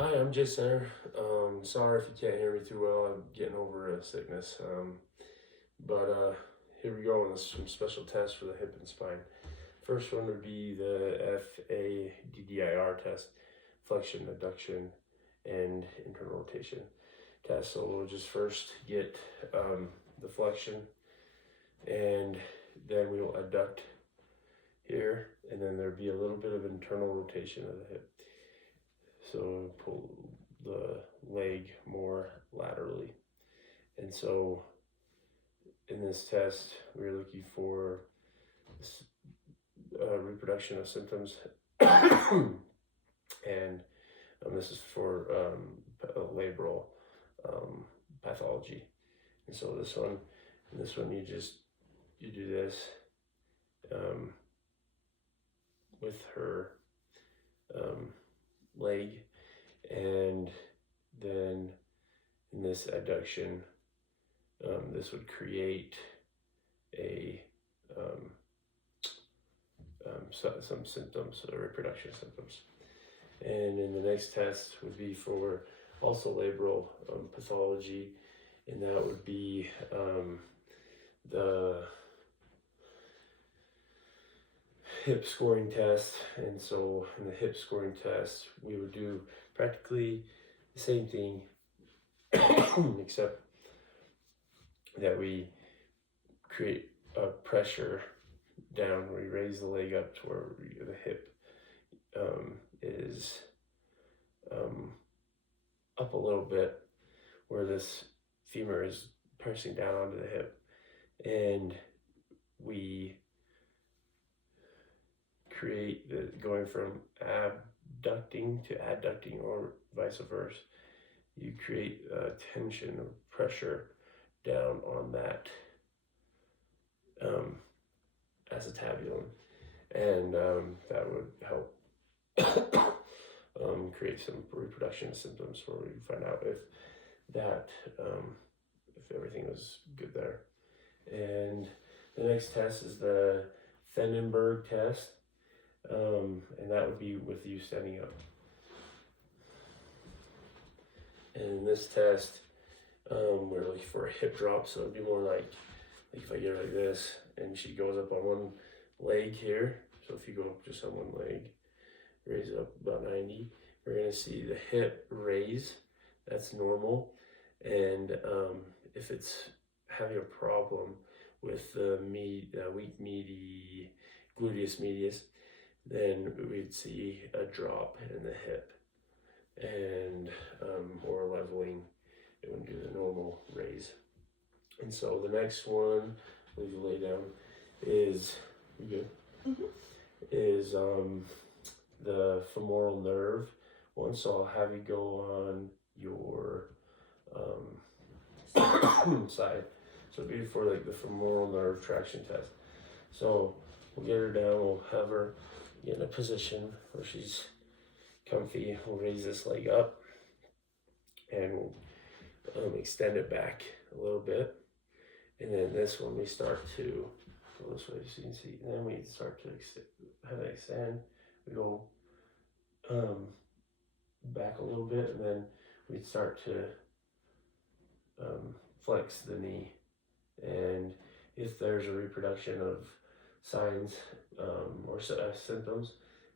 Hi, I'm Jay Center. Sorry if you can't hear me too well. I'm getting over a sickness. But here we go on some special tests for the hip and spine. First one would be the FADDIR test, flexion, adduction, and internal rotation test. So we'll just first get the flexion, and then we will adduct here, and then there'll be a little bit of internal rotation of the hip. So pull the leg more laterally. And so in this test, we're looking for reproduction of symptoms. And this is for labral pathology. And so this one, you do this with her leg, and then in this adduction, this would create a some symptoms, reproduction symptoms. And in the next test would be for also labral pathology, and that would be the hip scoring test. And so in the hip scoring test, we would do practically the same thing, except that we create a pressure down. We raise the leg up to where the hip is up a little bit, where this femur is pressing down onto the hip, and we create the going from abducting to adducting, or vice versa. You create a tension of pressure down on that acetabulum, and that would help create some reproduction symptoms, where we find out if that if everything was good there. And the next test is the Fenenberg test, and that would be with you standing up. And in this test, we're looking for a hip drop, so it'd be more like if I get her like this, and she goes up on one leg here. So if you go up just on one leg, raise it up about 90, we're gonna see the hip raise. That's normal. And if it's having a problem with the weak meaty gluteus medius, then we'd see a drop in the hip, and or leveling. It wouldn't do the normal raise. And so the next one, leave you lay down, is you good? Mm-hmm. Is the femoral nerve one. So I'll have you go on your side. So it'd be for like the femoral nerve traction test. So we'll get her down. We'll have her get in a position where she's comfy. We'll raise this leg up, and we'll extend it back a little bit. And then this one, we start to go this way, so you can see. And then we start to have it extend. We go back a little bit, and then we'd start to flex the knee. And if there's a reproduction of signs or symptoms,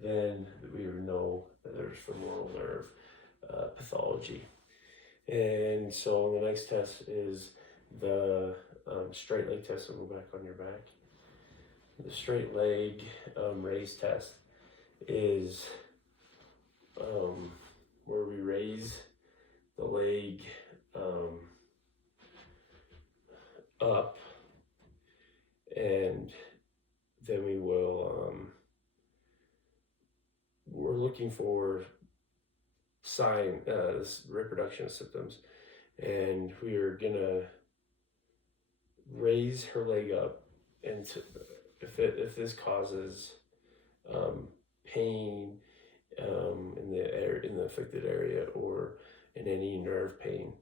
then we would know that there's femoral nerve pathology. And so the next test is the straight leg test. So go back on your back. The straight leg raise test is where we raise the leg up, and then we will we're looking for reproduction symptoms, and we are gonna raise her leg up, and if this causes pain in the affected area, or in any nerve pain,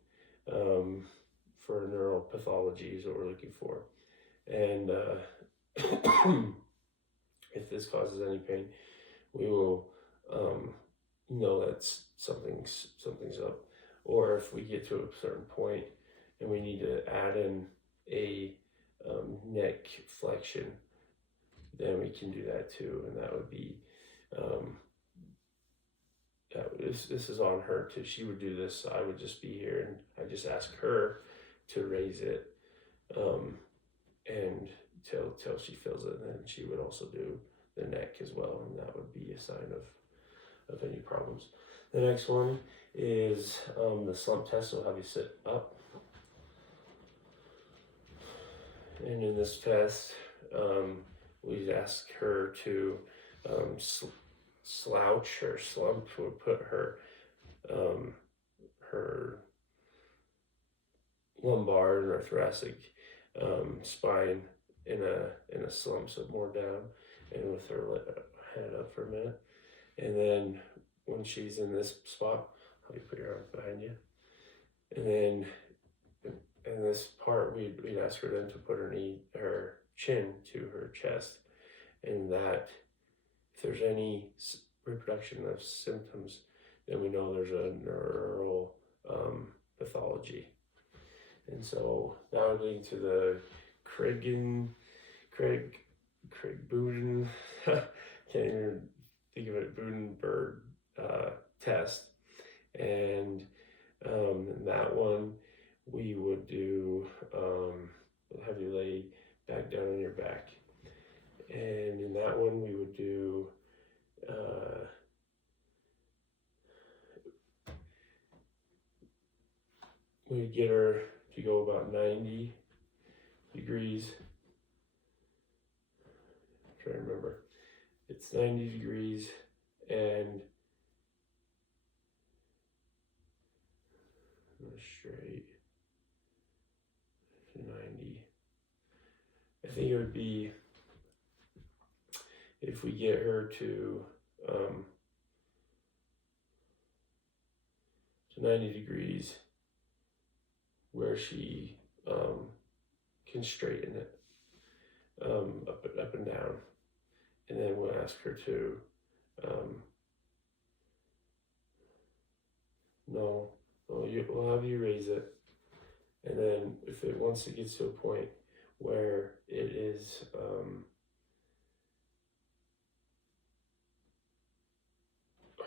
for neural pathology is what we're looking for. And if this causes any pain, we will know that something's up. Or if we get to a certain point and we need to add in a neck flexion, then we can do that too, and that would be this is on her too. She would do this. I would just be here, and I just ask her to raise it, and till she feels it. And then she would also do the neck as well, and that would be a sign of any problems. The next one is the slump test. So have you sit up, and in this test, we'd ask her to slouch or slump. Would put her her lumbar and her thoracic spine in a slump, so more down, and with her head up for a minute. And then when she's in this spot, how do you put your arms behind you? And then in this part, we'd ask her then to put her chin to her chest, and that if there's any reproduction of symptoms, then we know there's a neural pathology. And so that would lead to the Craig Boden, can't even think of it, Budenberg test. And in that one, we would do, have you lay back down on your back. And in that one, we would do, we'd get her to go about 90 degrees. I'm trying to remember. It's 90 degrees and straight to 90. I think it would be if we get her to 90 degrees where she can straighten it up and down, and then we'll ask her to we'll have you raise it, and then once it gets to a point where it is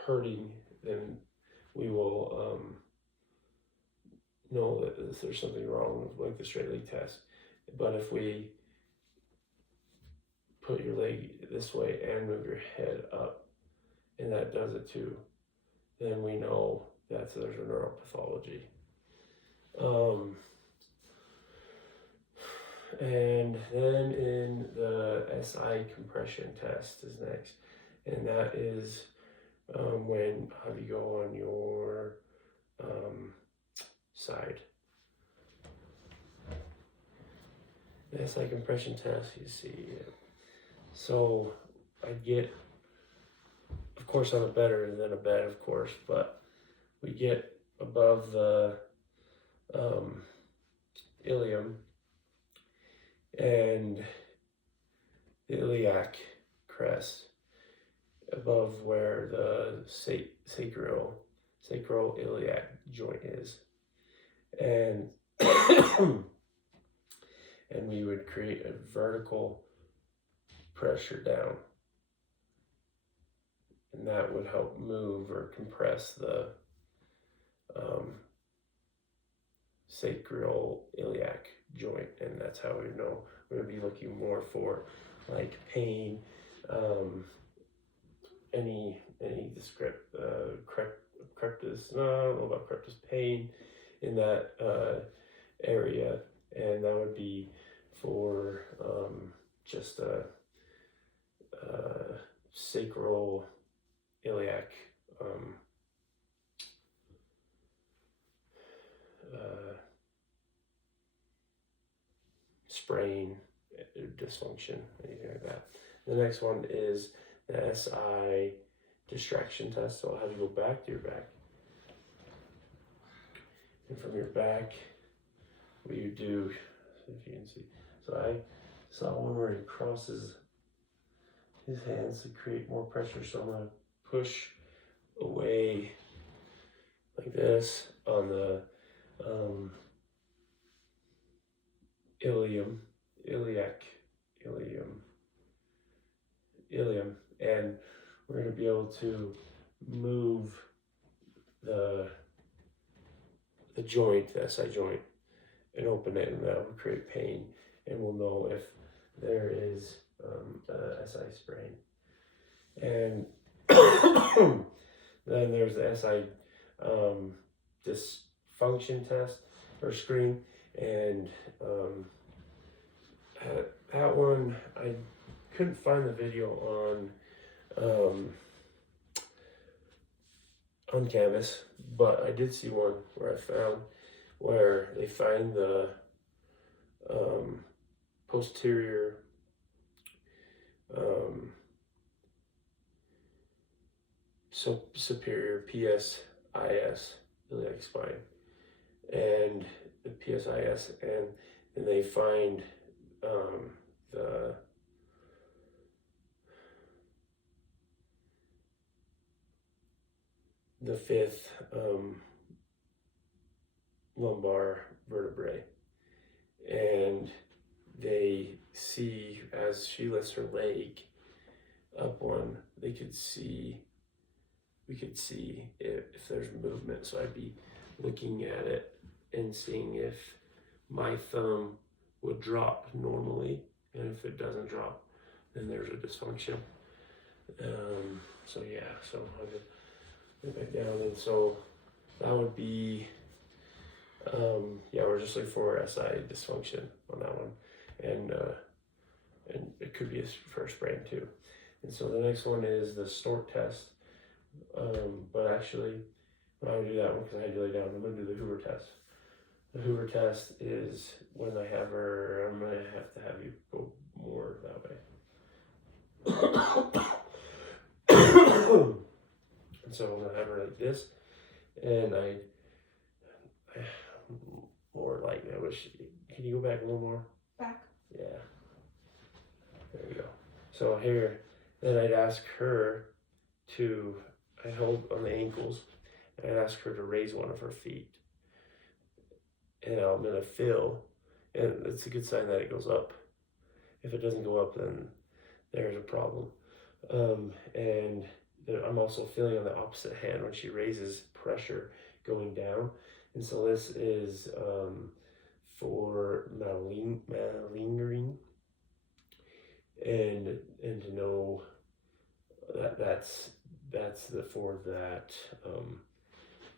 hurting, then we will know that there's something wrong with like the straight leg test. But if we put your leg this way and move your head up, and that does it too, then we know that there's a neuropathology. And then in the SI compression test is next, and that is when have you go on your side. The SI compression test, you see. So I get, of course, on a better than a bed, of course, but we get above the ilium and the iliac crest, above where the sacral iliac joint is, and and we would create a vertical pressure down, and that would help move or compress the sacral iliac joint, and that's how we know we're going to be looking more for like pain, any crepitus, no, I don't know about crepitus, pain in that area, and that would be for just a sacral iliac sprain, dysfunction, anything like that. The next one is the SI distraction test. So I'll have you go back to your back, and from your back, what you do, if you can see. So I saw one where he crosses his hands to create more pressure. So I'm gonna push away like this on the ilium, and we're going to be able to move the joint, the SI joint, and open it, and that will create pain, and we'll know if there is a SI sprain. And then there's the SI dysfunction test or screen, and that one I couldn't find the video on Canvas, but I did see one where I found where they find the posterior superior PSIS, iliac spine, and the PSIS, and they find the fifth lumbar vertebrae, and they see as she lifts her leg up one, we could see if there's movement. So I'd be looking at it and seeing if my thumb would drop normally, and if it doesn't drop, then there's a dysfunction. So yeah, so I'll just put it back down, and so that would be we're just looking for SI dysfunction on that one, and it could be a first sprain too. And so the next one is the snort test, but actually I'm not gonna do that one because I had to lay down. I'm gonna do the Hoover test. The Hoover test is when I have her, I'm gonna have to have you go more that way. And so I'm gonna have her like this, and I more like that. Can you go back a little more? Back. Yeah. There you go. So here, then I'd ask her to, I hold on the ankles, and I'd ask her to raise one of her feet. And I'm gonna feel, and it's a good sign that it goes up. If it doesn't go up, then there's a problem. And I'm also feeling on the opposite hand when she raises, pressure going down. And so this is for malingering, and to know that that's for that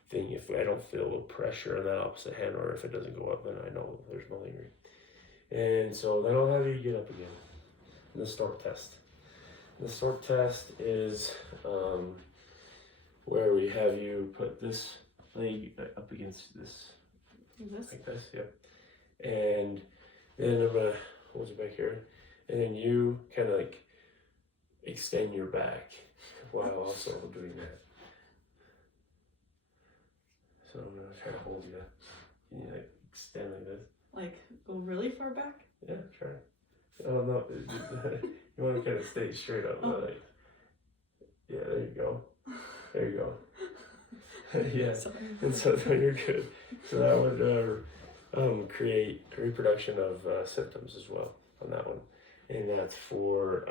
thing. If I don't feel a pressure on that opposite hand, or if it doesn't go up, then I know there's malingering. And so then I'll have you get up again. The snort test. The snort test is where we have you put this leg up against this. Like this, yep. And then I'm gonna hold you back here, and then you kind of like extend your back while also doing that. So I'm gonna try to hold you. Can you like extend like this? Like go really far back? Yeah, try. Oh no, you want to kind of stay straight up. Oh. Like, yeah, there you go. There you go. Yeah, Sorry. and so you're good. So that would create a reproduction of symptoms as well on that one, and that's for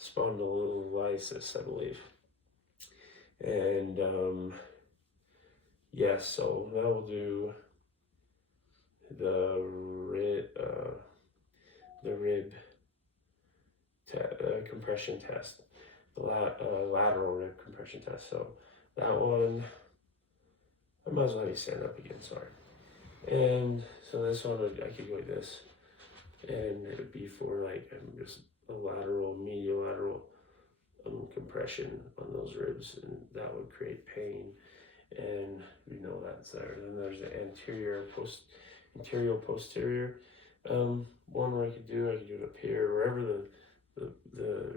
spondylolysis, I believe. And yes, so now we'll do the rib compression test, the lateral rib compression test. So that one, I might as well have you stand up again, sorry. And so this one, I could go like this, and it would be for like just a lateral, medial lateral compression on those ribs, and that would create pain, and we know that's there. Then there's the anterior posterior one where I could do it up here, wherever the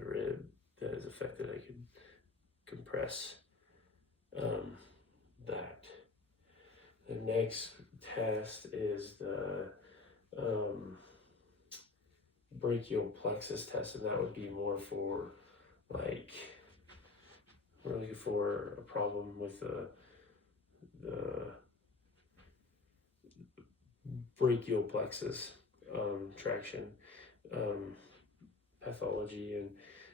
rib that is affected, I could compress that. The next test is the brachial plexus test, and that would be more for like we're looking for a problem with the brachial plexus traction pathology, and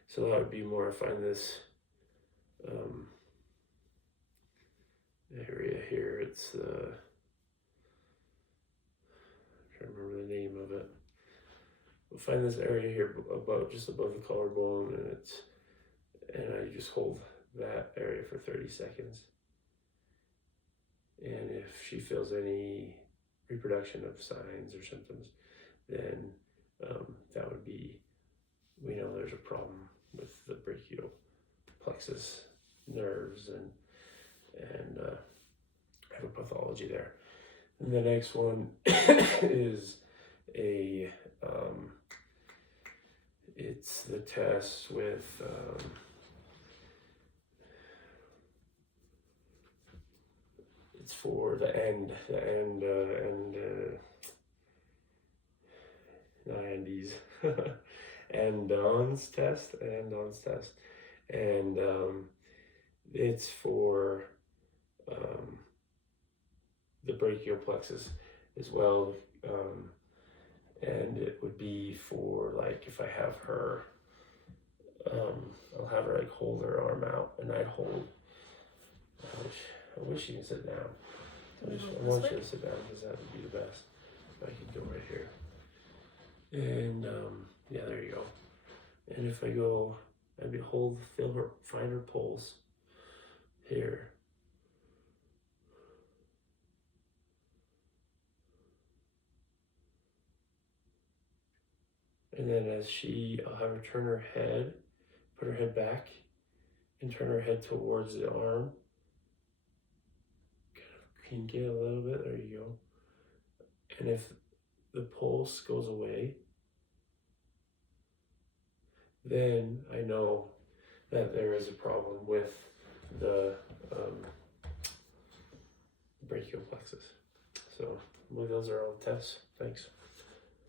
so that would be more. I find this area here. It's I'm trying to remember the name of it. We'll find this area here just above the collarbone, and I just hold that area for 30 seconds. And if she feels any reproduction of signs or symptoms, then that would be, we know there's a problem with the brachial plexus nerves and have a pathology there. And the next one is it's the test with it's for the end not Andes Andon's test, and it's for the brachial plexus as well, and it would be for like if I have her, I'll have her like hold her arm out, and I'd hold. I wish you can sit down. I want you to sit down because that would be the best. If I could go right here, and yeah, there you go. And if I go, I'd be find her pulse here. And then I'll have her turn her head, put her head back, and turn her head towards the arm. Kind of kink it a little bit, there you go. And if the pulse goes away, then I know that there is a problem with the brachial plexus. So those are all tests. Thanks.